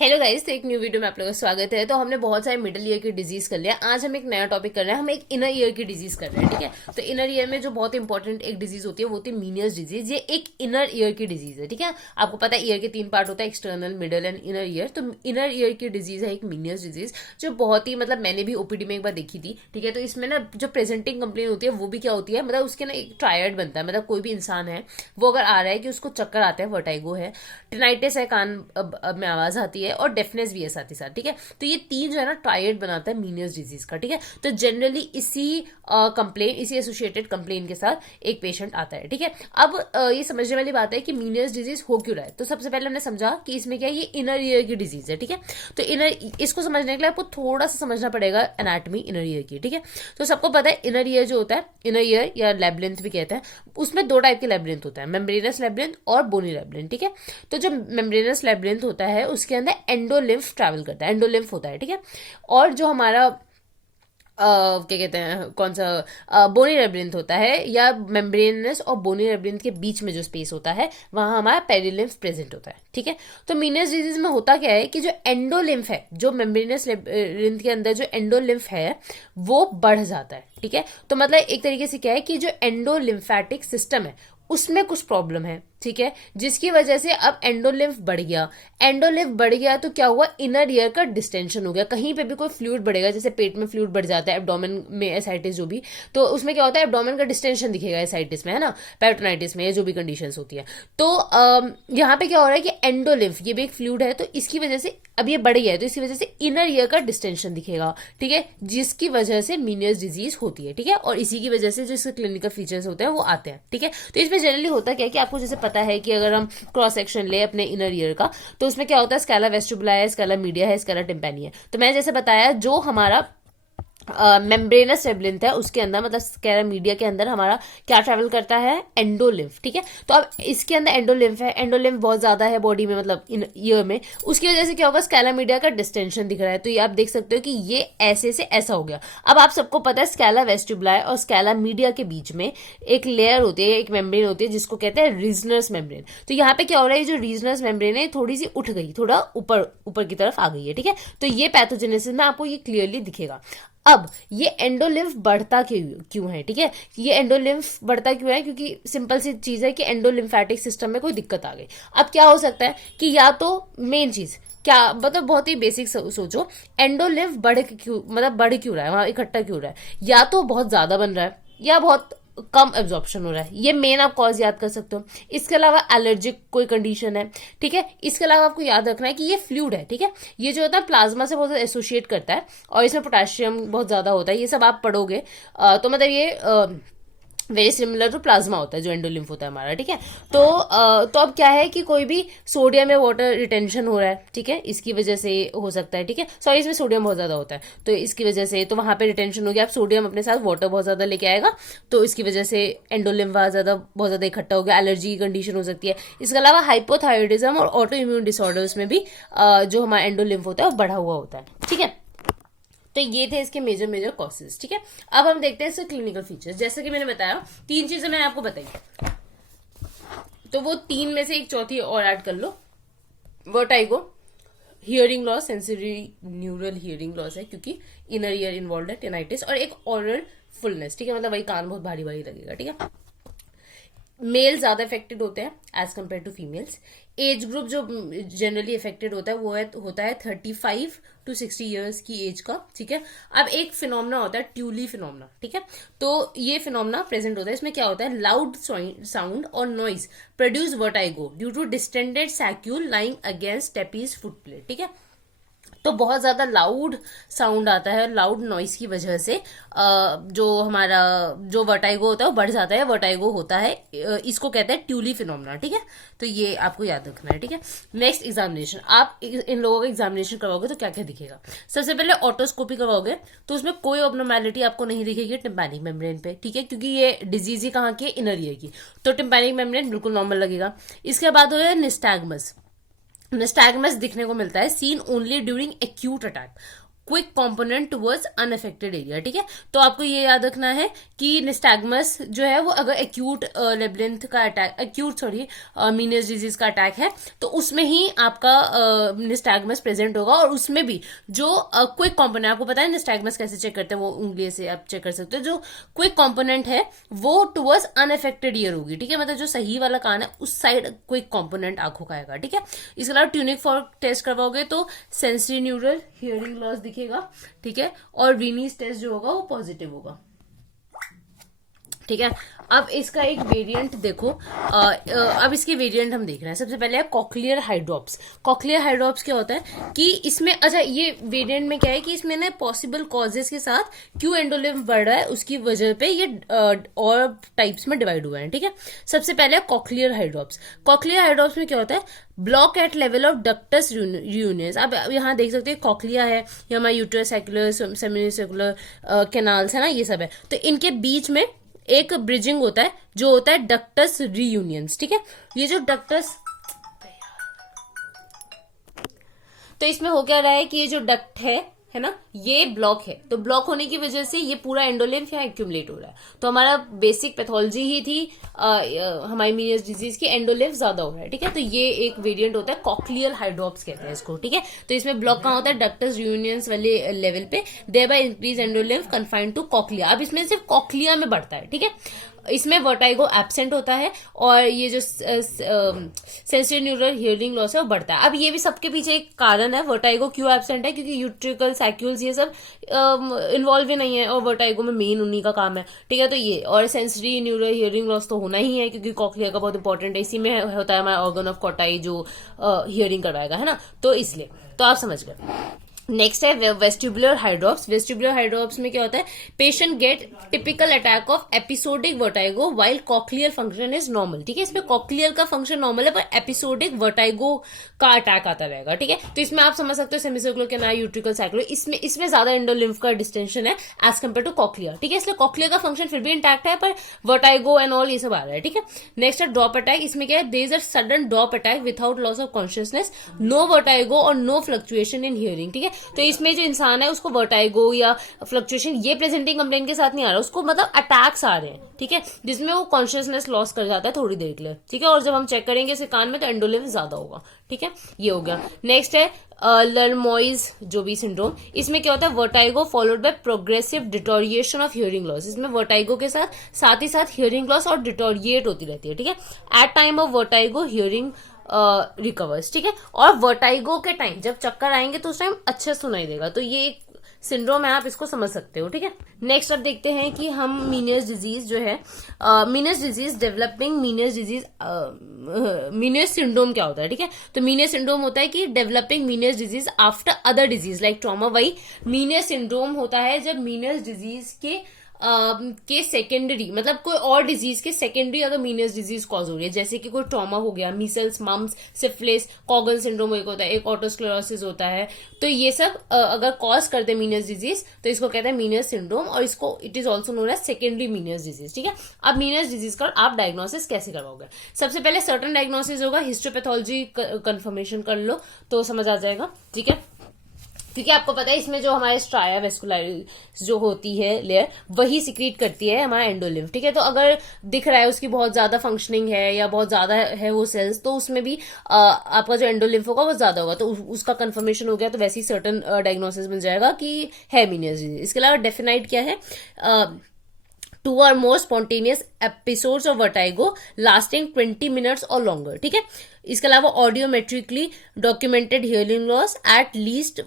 Hello guys, तो एक new video में आप लोगों का स्वागत है। तो हमने बहुत सारे मिडिल ईयर की डिजीज कर लिया। आज हम एक नया टॉपिक कर रहे हैं। हम एक इनर ईयर की डिजीज कर रहे हैं, ठीक है। तो इनर ईयर में जो बहुत इंपॉर्टेंट एक डिजीज होती है वो होती है मीनियस डिजीज। ये एक इनर ईयर की डिजीज है, ठीक है। आपको पता है ईयर के 3 पार्ट होता है, external, middle and inner ear. तो इनर ईयर की डिजीज है एक मीनियस डिजीज, जो बहुत ही मतलब मैंने भी ओपीडी में एक बार देखी थी, ठीक है। तो इसमें ना जो प्रेजेंटिंग कंप्लेन होती है वो भी क्या होती है, मतलब उसके ना एक ट्रायड बनता है। मतलब कोई भी इंसान है, वो अगर आ रहा है कि उसको चक्कर आता है, वर्टाइगो है, टिनाइटिस है, कान अब में आवाज आती है, और डेफनेस भी है साथ ही साथ, ठीक है। तो ये तीन जो है ना ट्रायड बनाता है मीनियस डिजीज का, ठीक है। तो जनरली इसी कंप्लेन, इसी एसोसिएटेड कंप्लेन के साथ एक पेशेंट आता है, ठीक है। अब ये समझने वाली बात है कि मीनियस डिजीज हो क्यों रहा है। तो सबसे पहले हमने समझा कि इसमें क्या है, ये इनर ईयर की डिजीज है, ठीक है। तो इनर, इसको समझने के लिए आपको थोड़ा सा समझना पड़ेगा एनाटॉमी इनर ईयर की, ठीक है। तो सबको पता है इनर ईयर जो होता है, इनर ईयर या लेब्रिंथ भी कहते हैं, उसमें दो टाइप के लेब्रिंथ होता है, मेम्ब्रेनस लेब्रिंथ और बोनी लेब्रिंथ, ठीक है। तो जो मेम्ब्रेनस लेब्रिंथ होता है उसके अंदर एंडोलिम्फ ट्रैवल करता है, एंडोलिम्फ होता है, ठीक है। और जो हमारा क्या कहते हैं, कौन सा बोनी लेब्रिंथ होता है, या मेम्ब्रेनस और बोनी लेब्रिंथ के बीच में जो स्पेस होता है वहां हमारा पेरिलिम्फ प्रेजेंट होता है, ठीक है। तो मीनियस डिजीज में होता क्या है कि जो एंडोलिम्फ है, जो मेम्ब्रेनस लेब्रिंथ के अंदर जो एंडोलिम्फ है वो बढ़ जाता है, ठीक है। तो मतलब एक तरीके से क्या है कि जो एंडोलिम्फेटिक सिस्टम है उसमें कुछ प्रॉब्लम है, ठीक है, जिसकी वजह से अब एंडोलिम्फ बढ़ गया। एंडोलिम्फ बढ़ गया तो क्या हुआ, इनर ईयर का डिस्टेंशन हो गया। कहीं पे भी कोई फ्लूइड बढ़ेगा, जैसे पेट में फ्लूइड बढ़ जाता है, एब्डोमेन में एसाइटिस जो भी, तो उसमें क्या होता है, एब्डोमेन का डिस्टेंशन दिखेगा एसाइटिस में, है ना, पेरिटोनाइटिस में, जो भी कंडीशंस होती है। तो यहाँ पे क्या हो रहा है कि एंडोलिम्फ, ये भी एक फ्लूइड है, तो इसकी वजह से अब ये बढ़ गया है, तो इसकी वजह से इनर ईयर का डिस्टेंशन दिखेगा, ठीक है, जिसकी वजह से मीनियस डिजीज होती है, ठीक है। और इसी की वजह से जो इसके क्लिनिकल फीचर्स होते हैं वो आते हैं, ठीक है। तो इसमें जनरली होता क्या है कि आपको जैसे पता है कि अगर हम क्रॉस सेक्शन ले अपने इनर ईयर का, तो उसमें क्या होता है, स्कैला वेस्टिबुला है, स्कैला मीडिया है, स्कैला टिम्पैनी है। तो मैंने जैसे बताया, जो हमारा मेम्ब्रेनस लेब्रिंथ है उसके अंदर, मतलब स्क्लेरा मीडिया के अंदर हमारा क्या ट्रैवल करता है, एंडोलिम्फ, ठीक है। तो अब इसके अंदर एंडोलिम्फ है, एंडोलिम्फ बहुत ज्यादा है बॉडी में, मतलब इन ईयर में, उसकी वजह से क्या होगा, स्कैला मीडिया का डिस्टेंशन दिख रहा है। तो ये आप देख सकते हो कि ये ऐसे से ऐसा हो गया। अब आप सबको पता है स्कैला वेस्टिबुलाe और स्कैला मीडिया के बीच में एक लेयर होती है, एक मेम्ब्रेन होती है, जिसको कहते हैं रीजनस मेम्ब्रेन। तो यहाँ पे क्या हो रहा है, जो रीजनस मेम्ब्रेन है थोड़ी सी उठ गई, थोड़ा ऊपर ऊपर की तरफ आ गई है, ठीक है। तो ये पैथोजेनेसिस में आपको ये क्लियरली दिखेगा। अब ये एंडोलिम्फ बढ़ता क्यों है, ठीक है। ये एंडोलिम्फ बढ़ता क्यों है, क्योंकि सिंपल सी चीज है कि एंडोलिम्फेटिक सिस्टम में कोई दिक्कत आ गई। अब क्या हो सकता है कि या तो मेन चीज क्या, मतलब बहुत ही बेसिक सोचो, एंडोलिम्फ बढ़ क्यों, मतलब बढ़ क्यों रहा है, वहां इकट्ठा क्यों रहा है, या तो बहुत ज्यादा बन रहा है या बहुत कम एब्जॉर्प्शन हो रहा है। ये मेन आप कॉज याद कर सकते हो। इसके अलावा एलर्जिक कोई कंडीशन है, ठीक है। इसके अलावा आपको याद रखना है कि ये फ्लूइड है, ठीक है। ये जो होता है प्लाज्मा से बहुत ज्यादा एसोसिएट करता है, और इसमें पोटेशियम बहुत ज्यादा होता है। ये सब आप पढ़ोगे, तो मतलब ये वेरी सिमिलर टू प्लाज्मा होता है जो एंडोलिम्फ होता है हमारा, ठीक है। तो अब क्या है कि कोई भी सोडियम में वाटर रिटेंशन हो रहा है, ठीक है, इसकी वजह से हो सकता है, ठीक है। सॉरी, इसमें सोडियम बहुत ज्यादा होता है, तो इसकी वजह से तो वहां पे रिटेंशन हो गया। अब सोडियम अपने साथ वाटर बहुत ज्यादा लेके आएगा, तो इसकी वजह से एंडोलिम्फ बहुत ज्यादा इकट्ठा हो गया। एलर्जी की कंडीशन हो सकती है। इसके अलावा हाइपोथायरॉयडिज्म और ऑटो इम्यून डिसऑर्डर्स में भी जो हमारा एंडोलिम्फ होता है वो बढ़ा हुआ होता है, ठीक है। तो ये थे इसके मेजर मेजर कॉसेज, ठीक है। अब हम देखते हैं इसके क्लिनिकल फीचर्स। जैसे कि मैंने बताया, तीन चीजें मैंने आपको बताई, तो वो तीन में से एक चौथी और ऐड कर लो। Vertigo, hearing loss, sensory neural hearing loss है क्योंकि इनर ईयर इन्वॉल्व है, टेनाइटिस, और एक ऑरल फुलनेस, ठीक है, मतलब वही कान बहुत भारी भारी लगेगा, ठीक है। मेल ज्यादा इफेक्टेड होते हैं as compared to females. Age group जो जनरली इफेक्टेड होता है वो होता है 35 टू 60 ईयर्स की एज का, ठीक है। अब एक फिनोमेना होता है ट्यूली फिनोमेना, ठीक है। तो ये फिनोमेना प्रेजेंट होता है। इसमें क्या होता है, लाउड साउंड और noise produce vertigo due to distended saccule lying against stapes foot plate, ठीक है। तो बहुत ज्यादा लाउड साउंड आता है, लाउड नॉइस की वजह से जो हमारा जो वर्टाइगो होता है वो बढ़ जाता है, वर्टाइगो होता है। इसको कहते हैं ट्यूली फिनोमेना, ठीक है। तो ये आपको याद रखना है, ठीक है। नेक्स्ट एग्जामिनेशन, आप इन लोगों का एग्जामिनेशन करवाओगे तो क्या क्या दिखेगा। सबसे पहले ऑटोस्कोपी करवाओगे तो उसमें कोई ऑब्नॉर्मैलिटी आपको नहीं दिखेगी टिम्पैनिक मेम्ब्रेन पे, ठीक है, क्योंकि ये डिजीज ही कहाँ की है, इनर ईयर की। तो टिम्पैनिक मेम्ब्रेन बिल्कुल नॉर्मल लगेगा। इसके बाद हो गया निस्टैग्मस। निस्टैग्मस दिखने को मिलता है, seen only during acute attack. Quick component towards unaffected area, ठीक है। तो आपको ये याद रखना है कि निस्टैग्मस जो है वो अगर एक्यूट लेबलिंथ का अटैक, मीनियस डिजीज का अटैक है तो उसमें ही आपका निस्टैग्मस प्रेजेंट होगा, और उसमें भी जो क्विक कॉम्पोनेंट, आपको पता है निस्टैग्मस कैसे चेक करते हैं, वो उंगली से आप चेक कर सकते हो, जो क्विक कॉम्पोनेंट है वो टुवर्ड्स अनअफेक्टेड ईयर होगी, ठीक है। मतलब जो सही वाला कान है उस साइड क्विक कॉम्पोनेंट आंखों का आएगा, ठीक है। इसके अलावा ट्यूनिक फॉर्क टेस्ट करवाओगे तो सेंसरी न्यूरल हियरिंग लॉस दिखेगा, ठीक है, और वीनीस टेस्ट जो होगा वो पॉजिटिव होगा, ठीक है। अब इसका एक वेरिएंट देखो, अब इसके वेरिएंट हम देख रहे हैं। सबसे पहले है कॉक्लियर हाइड्रॉप्स। कॉक्लियर हाइड्रॉप्स क्या होता है कि इसमें, अच्छा ये वेरिएंट में क्या है कि इसमें ना पॉसिबल कॉजेस के साथ क्यों एंडोलिम्फ बढ़ रहा है उसकी वजह पे ये और टाइप्स में डिवाइड हुआ है, ठीक है। सबसे पहले है कॉक्लियर हाइड्रॉप्स। कॉक्लियर हाइड्रॉप्स में क्या होता है, block at level of ductus reuniens. अब यहाँ देख सकते हैं कॉक्लिया है, ये हमारा यूट्रोसेक्युलर सेमिसेक्युलर कैनाल्स है ना, ये सब है। तो इनके बीच में एक ब्रिजिंग होता है जो होता है डक्टस रीयूनियंस, ठीक है। ये जो डक्टस, तो इसमें हो क्या रहा है कि ये जो डक्ट है ना, ये ब्लॉक है, तो ब्लॉक होने की वजह से ये पूरा एंडोलिम्फ यहाँ एक्यूमुलेट हो रहा है। तो हमारा बेसिक पैथोलॉजी ही थी हमारी मीनियस डिजीज की, एंडोलिम्फ ज्यादा हो रहा है, ठीक है। तो ये एक वेरिएंट होता है, कॉक्लियर हाइड्रॉप्स कहते हैं इसको, ठीक है। तो इसमें ब्लॉक कहाँ होता है, डक्टस रियूनियंस वाले लेवल पे, thereby increase endolymph confined to cochlea. अब इसमें सिर्फ कॉक्लिया में बढ़ता है, ठीक है। इसमें वर्टाइगो एब्सेंट होता है, और ये जो सेंसरी न्यूरल हियरिंग लॉस है वो बढ़ता है। अब ये भी सबके पीछे एक कारण है, वर्टाइगो क्यों एब्सेंट है, क्योंकि यूट्रिकल सैक्यूल्स ये सब इन्वॉल्व ही नहीं है, और वर्टाइगो में मेन उन्हीं का काम है, ठीक है। तो ये, और सेंसरी न्यूरल हियरिंग लॉस तो होना ही है क्योंकि कॉक्लिया का बहुत इंपॉर्टेंट है, इसी में होता है हमारा ऑर्गन ऑफ कॉटाई जो हियरिंग करवाएगा, है ना। तो इसलिए, तो आप समझ गए। नेक्स्ट है वेस्टिबुलर हाइड्रॉप्स। वेस्टिबुलर हाइड्रॉप्स में क्या होता है, patient get typical attack of episodic vertigo while cochlear function is normal, ठीक है। इसमें कॉक्लियर का फंक्शन नॉर्मल है, पर एपिसोडिक वर्टाइगो का अटैक आता रहेगा, ठीक है। तो इसमें आप समझ सकते हो सेमिसर्कुलर कैनाल, यूट्रिकल सैक्युलर, इसमें ज्यादा एंडोलिम्फ का डिस्टेंशन है एज कम्पेयर टू कॉक्लियर, ठीक है। इसलिए कॉक्लियर का फंक्शन फिर भी इंटैक्ट है, पर वर्टाइगो एंड ऑल ये सब आ रहा है, ठीक है। नेक्स्ट है ड्रॉप अटैक। इसमें क्या है, there is a sudden drop attack without loss of consciousness, no vertigo और नो फ्लक्चुएशन इन हियरिंग, ठीक है। तो इसमें जो इंसान है उसको वर्टाइगो या फ्लक्चुएशन ये प्रेजेंटिंग कंप्लेंट के साथ नहीं आ रहा, उसको मतलब अटैक्स आ रहे हैं, ठीक है, जिसमें वो कॉन्शियसनेस लॉस कर जाता है थोड़ी देर के लिए, ठीक है। और जब हम चेक करेंगे इसे कान में तो एंडोलिम्फ ज्यादा होगा, ठीक है। ये हो गया। नेक्स्ट है लर्मोइज जो भी सिंड्रोम। इसमें क्या होता है, vertigo followed by progressive deterioration of hearing loss. इसमें वर्टाइगो के साथ ही साथ हियरिंग लॉस और डिटोरिएट होती रहती है, ठीक है। At time of vertigo hearing recovers, ठीक है। और वर्टाइगो के टाइम जब चक्कर आएंगे तो उस टाइम अच्छे सुनाई देगा, तो ये एक सिंड्रोम है, आप इसको समझ सकते हो, ठीक है। नेक्स्ट अब देखते हैं कि हम मीनियस डिजीज जो है, मीनियस disease developing Meniere's disease, मीनियस syndrome क्या होता है, ठीक है। तो मीनियस सिंड्रोम होता है कि developing Meniere's disease after other disease like trauma. वही मीनियस सिंड्रोम होता है जब मीनियस डिजीज के सेकेंडरी, मतलब कोई और डिजीज के सेकेंडरी अगर मीनियस डिजीज कॉज हो रही है, जैसे कि कोई ट्रॉमा हो गया, मीसल्स, मम्स, सिफिलिस, कॉगल सिंड्रोम एक होता है, एक ऑटोस्क्लेरोसिस होता है, तो ये सब अगर कॉज करते हैं मीनियस डिजीज तो इसको कहते हैं मीनियस सिंड्रोम, और इसको it is also known as secondary Meniere's disease, ठीक है। अब मीनियस डिजीज का आप डायग्नोसिस कैसे करवाओगे, सबसे पहले सर्टन डायग्नोसिस होगा, हिस्टोपैथोलॉजी कंफर्मेशन कर लो तो समझ आ जाएगा, ठीक है। क्योंकि आपको पता है इसमें जो हमारे स्ट्राया वेस्कुलरिस जो होती है लेयर, वही सिक्रीट करती है हमारा एंडोलिम्फ, ठीक है। तो अगर दिख रहा है उसकी बहुत ज्यादा फंक्शनिंग है या बहुत ज्यादा है वो सेल्स, तो उसमें भी आपका जो एंडोलिम्फ होगा वो ज्यादा होगा, तो उसका कंफर्मेशन हो गया, तो वैसे ही सर्टन डायग्नोसिस मिल जाएगा कि है मीनियस डिजीज। इसके अलावा डेफिनाइट क्या है, 2 or more spontaneous episodes of vertigo lasting 20 minutes or longer, ठीक है। इसके अलावा audiometrically documented hearing loss at least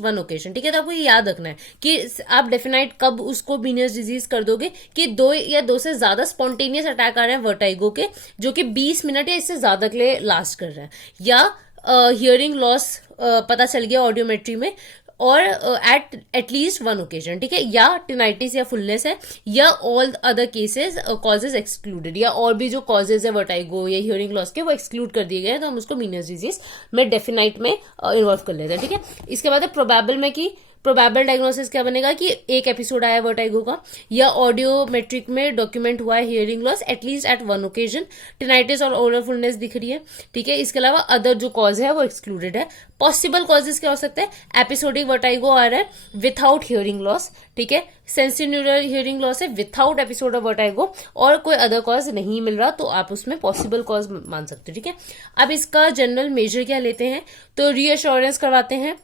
1 occasion, ठीक है। तो आपको ये याद रखना है कि आप डेफिनाइट कब उसको मीनियस डिजीज कर दोगे कि 2 या 2 से ज्यादा स्पॉन्टेनियस अटैक आ रहे हैं वर्टाइगो के, जो कि 20 मिनट या इससे ज्यादा के लिए लास्ट कर रहे हैं, या हियरिंग लॉस पता चल गया ऑडियोमेट्री में, और एट लीस्ट 1 ओकेजन, ठीक है, या टिनाइटिस या फुलनेस है, या all other cases causes excluded, या और भी जो कॉजेज है वर्टाइगो या हियरिंग लॉस के वो एक्सक्लूड कर दिए गए हैं, तो हम उसको मीनियस डिजीज में डेफिनाइट में इन्वॉल्व कर लेते हैं, ठीक है। इसके बाद है प्रोबेबल में कि प्रोबेबल डायग्नोसिस क्या बनेगा कि एक एपिसोड आया वर्टाइगो का, या ऑडियोमेट्रिक में डॉक्यूमेंट हुआ है hearing loss at least at one occasion, tinnitus और ओरल फुलनेस दिख रही है, ठीक है। इसके अलावा अदर जो कॉज है वो एक्सक्लूडेड है। पॉसिबल कॉजेज क्या हो सकते हैं, एपिसोडिक वर्टाइगो आ रहा है विथआउट हियरिंग लॉस, ठीक है, सेंसोरियल हियरिंग लॉस है विथआउट एपिसोड ऑफ वर्टाइगो, और कोई अदर कॉज नहीं मिल रहा तो आप उसमें पॉसिबल कॉज मान सकते हो, ठीक है। अब इसका जनरल मेजर क्या लेते हैं, तो रीअश्योरेंस करवाते हैं,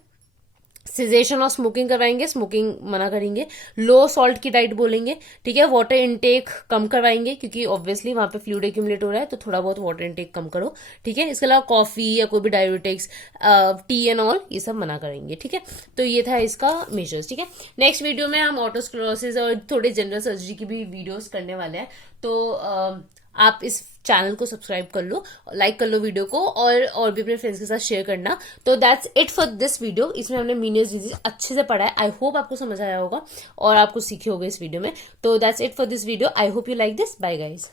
सिजेशन और स्मोकिंग करवाएंगे, स्मोकिंग मना करेंगे, लो सॉल्ट की डाइट बोलेंगे, ठीक है, वाटर इनटेक कम करवाएंगे क्योंकि ऑब्वियसली वहां पे फ्लूइड एक्यूमुलेट हो रहा है तो थोड़ा बहुत वाटर इनटेक कम करो, ठीक है। इसके अलावा कॉफी या कोई भी डायबिटिक्स, टी एंड ऑल ये सब मना करेंगे, ठीक है। तो ये था इसका मेजर्स, ठीक है। नेक्स्ट वीडियो में हम ऑटोस्क्लेरोसिस और थोड़े जनरल सर्जरी की भी वीडियोस करने वाले हैं, तो आप इस चैनल को सब्सक्राइब कर लो, लाइक कर लो वीडियो को, और भी अपने फ्रेंड्स के साथ शेयर करना। तो that's it for this video. इसमें हमने मीनियस डिजीज अच्छे से पढ़ा है, आई होप आपको समझ आया होगा और आप कुछ सीखे होगे इस वीडियो में। तो that's it for this video, I hope you like this, bye guys.